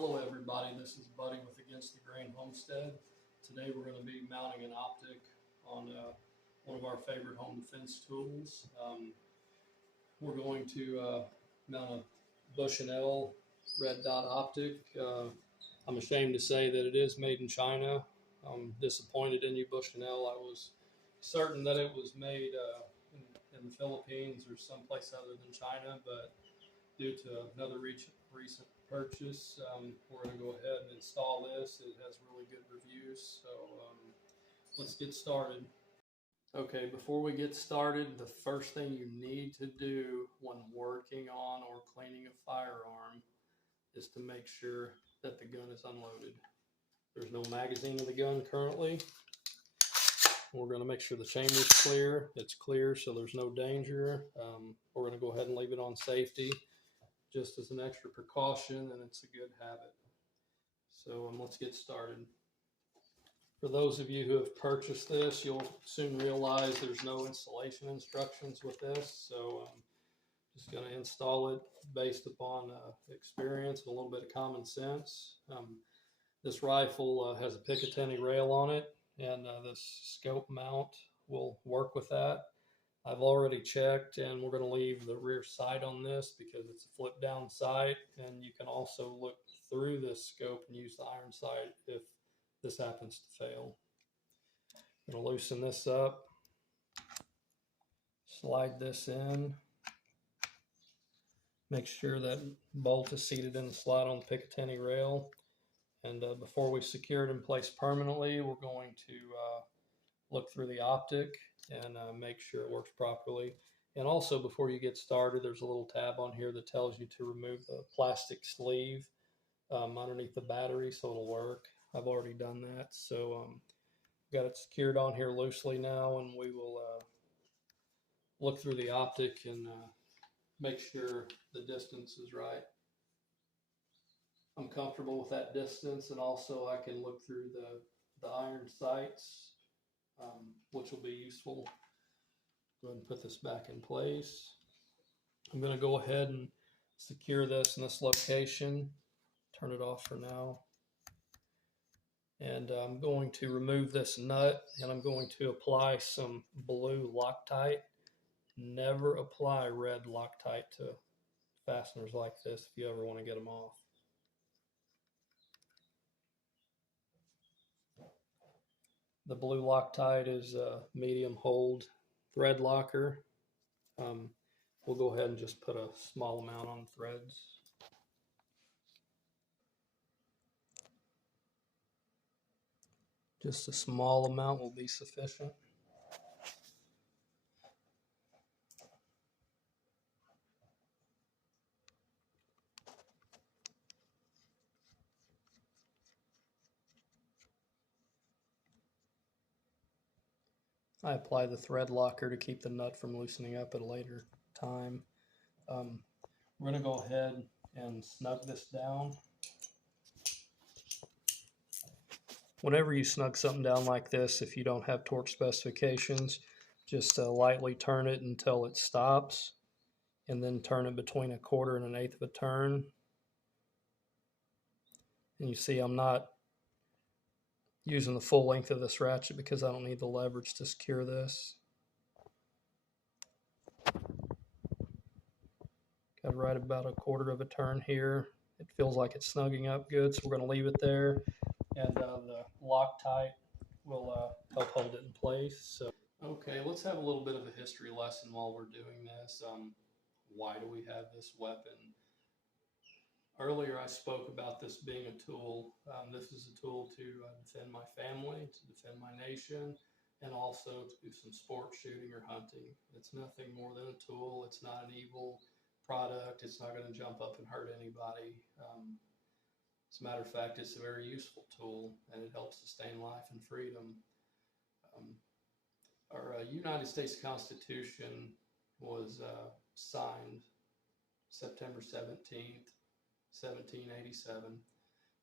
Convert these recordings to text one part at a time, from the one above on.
Hello everybody, this is Buddy with Against the Grain Homestead. Today we're going to be mounting an optic on one of our favorite home defense tools. We're going to mount a Bushnell red dot optic. I'm ashamed to say that it is made in China. I'm disappointed in you, Bushnell. I was certain that it was made in the Philippines or someplace other than China, but due to another recent purchase, we're going to go ahead and install this. It has really good reviews, so let's get started. Okay, before we get started, the first thing you need to do when working on or cleaning a firearm is to make sure that the gun is unloaded. There's no magazine in the gun currently. We're going to make sure the chamber's clear. It's clear, so there's no danger. We're going to go ahead and leave it on safety, just as an extra precaution, and it's a good habit. So let's get started. For those of you who have purchased this, you'll soon realize there's no installation instructions with this. So I'm just going to install it based upon experience and a little bit of common sense. This rifle has a Picatinny rail on it, and this scope mount will work with that. I've already checked, and we're going to leave the rear sight on this because it's a flip down sight, and you can also look through this scope and use the iron sight if this happens to fail. I'm going to loosen this up, slide this in, make sure that bolt is seated in the slot on the Picatinny rail, and before we secure it in place permanently, we're going to look through the optic and make sure it works properly. And also, before you get started, there's a little tab on here that tells you to remove the plastic sleeve underneath the battery so it'll work. I've already done that. So got it secured on here loosely now, and we will look through the optic and make sure the distance is right. I'm comfortable with that distance, and also I can look through the iron sights, which will be useful. Go ahead and put this back in place. I'm going to go ahead and secure this in this location. Turn it off for now. And I'm going to remove this nut, and I'm going to apply some blue Loctite. Never apply red Loctite to fasteners like this if you ever want to get them off. The blue Loctite is a medium hold thread locker. We'll go ahead and just put a small amount on threads. Just a small amount will be sufficient. I apply the thread locker to keep the nut from loosening up at a later time. We're going to go ahead and snug this down. Whenever you snug something down like this, if you don't have torque specifications, just lightly turn it until it stops, and then turn it between 1/4 and 1/8 of a turn. And you see I'm not using the full length of this ratchet because I don't need the leverage to secure this. Got right about 1/4 of a turn here. It feels like it's snugging up good, so we're going to leave it there, and the Loctite will help hold it in place. So, okay, let's have a little bit of a history lesson while we're doing this. Why do we have this weapon? Earlier I spoke about this being a tool. This is a tool to defend my family, to defend my nation, and also to do some sport shooting or hunting. It's nothing more than a tool. It's not an evil product. It's not going to jump up and hurt anybody. As a matter of fact, it's a very useful tool, and it helps sustain life and freedom. Our United States Constitution was signed September 17th, 1787,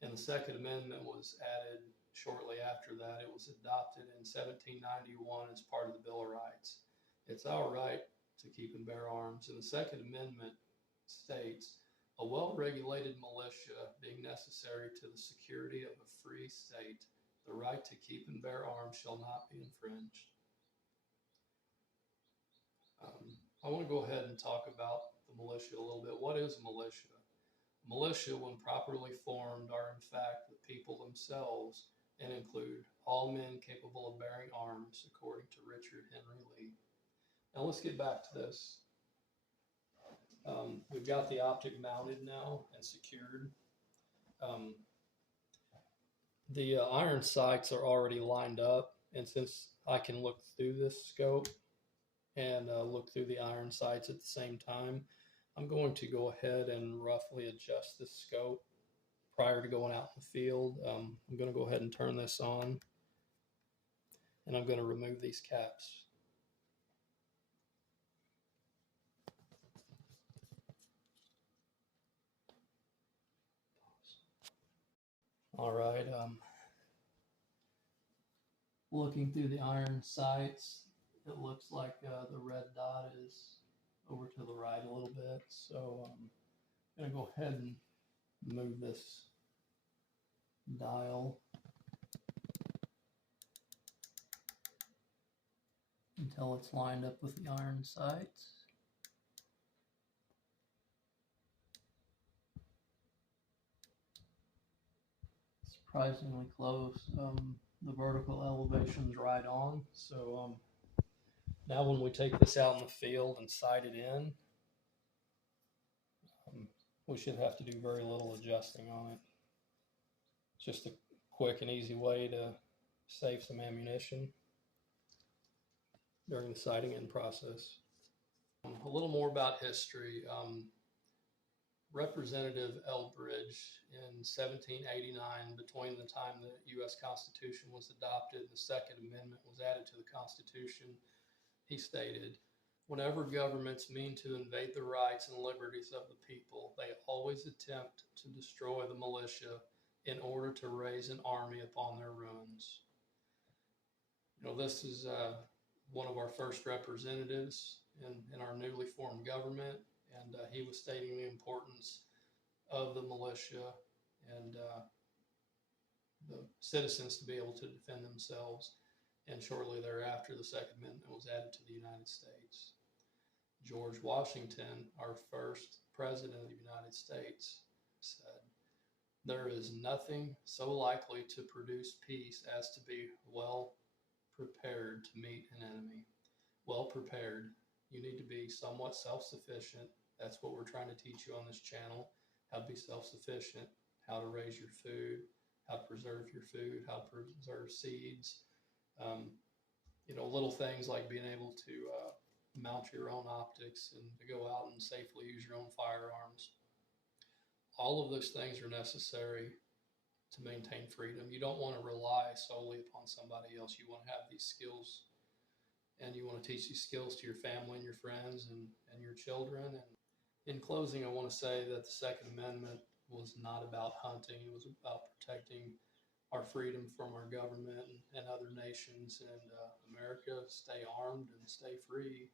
and the Second Amendment was added shortly after that. It was adopted in 1791 as part of the Bill of Rights. It's our right to keep and bear arms, and the Second Amendment states A well-regulated militia being necessary to the security of a free state, the right to keep and bear arms shall not be infringed. I want to go ahead and talk about the militia a little bit. What is a militia? Militia, when properly formed, are in fact the people themselves and include all men capable of bearing arms, according to Richard Henry Lee. Now let's get back to this. We've got the optic mounted now and secured. The iron sights are already lined up, and since I can look through this scope and look through the iron sights at the same time, I'm going to go ahead and roughly adjust the scope prior to going out in the field. I'm going to go ahead and turn this on, and I'm going to remove these caps. All right, looking through the iron sights, it looks like the red dot is over to the right a little bit. So I'm going to go ahead and move this dial until it's lined up with the iron sights. Surprisingly close. The vertical elevation's right on. So now when we take this out in the field and sight it in, we should have to do very little adjusting on it. It's just a quick and easy way to save some ammunition during the sighting in process. A little more about history. Representative Elbridge in 1789, between the time the U.S. Constitution was adopted and the Second Amendment was added to the Constitution, he stated, "Whenever governments mean to invade the rights and liberties of the people, they always attempt to destroy the militia in order to raise an army upon their ruins." You know, this is one of our first representatives in our newly formed government, and he was stating the importance of the militia and the citizens to be able to defend themselves. And shortly thereafter, the Second Amendment was added to the United States. George Washington, our first president of the United States, said, "There is nothing so likely to produce peace as to be well prepared to meet an enemy." Well prepared. You need to be somewhat self-sufficient. That's what we're trying to teach you on this channel, how to be self-sufficient, how to raise your food, how to preserve your food, how to preserve seeds. You know, little things like being able to mount your own optics and to go out and safely use your own firearms. All of those things are necessary to maintain freedom. You don't want to rely solely upon somebody else. You want to have these skills, and you want to teach these skills to your family and your friends and your children. And in closing, I want to say that the Second Amendment was not about hunting. It was about protecting our freedom from our government and other nations. And America, stay armed and stay free.